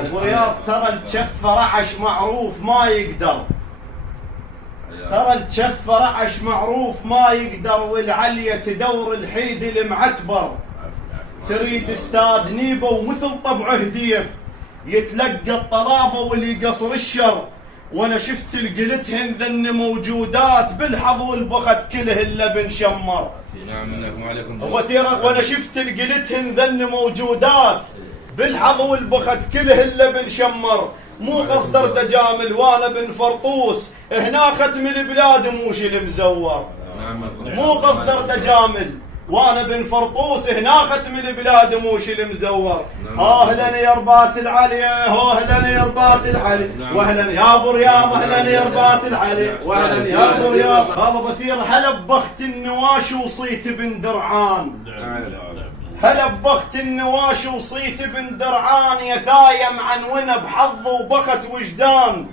ابو رياض ترى الجف رعش معروف ما يقدر، ترى الجف رعش معروف ما يقدر، والعلية تدور الحيد المعتبر. تريد استاذ نيبه ومثل طبعه هديه، يتلقى الطلابه واللي قصر الشر. وانا شفت القلتهن ذن موجودات، بالحظ والبخت كله اللبن شمر. نعم منكم وعليكم وانا شفت القلتهن ذن موجودات، بالحظ والبخت كله اللبن شمر. مو قصدر دجامل وانا بن فرطوس، هنا ختم البلاد موش المزور. مو قصدر دجامل وانا بن فرطوس، هنا ختم البلاد موش المزور. اهلا يا رباط العلي، اهلا يا رباط العلي، واهلا يا ابو رياض، اهلا يا رباط العلي، واهلا يا ابو رياض. هلا بثير هلا ببخت النواش وصيت بن درعان، هلا ببخت النواش وصيت بن درعان. يا ثايم عن ونا بحظ وبخت وجدان،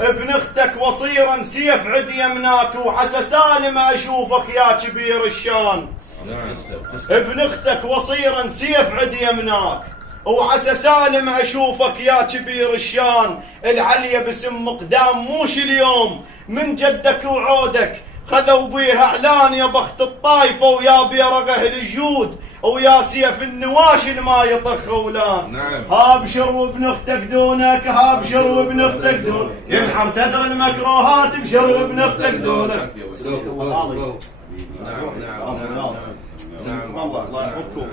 ابن اختك وصيرا سيف عد يمناك، وحسى سالم اشوفك يا كبير الشان. ابن اختك وصيرا سيف عد يمناك، وعسى سالم اشوفك يا كبير الشان. العلية باسم مقدام موش اليوم، من جدك وعودك خذوا بيها اعلان. يا بخت الطايفه ويا بيرق اهل الجود، ويا سيف النواش ما يطخ ولان. هابشر وابن اختك دونك، هابشر وابن اختك دونك، ينحر صدر المكروهات. ابشر وابن اختك دونك. نعم نعم نعم. الله يحفظكم.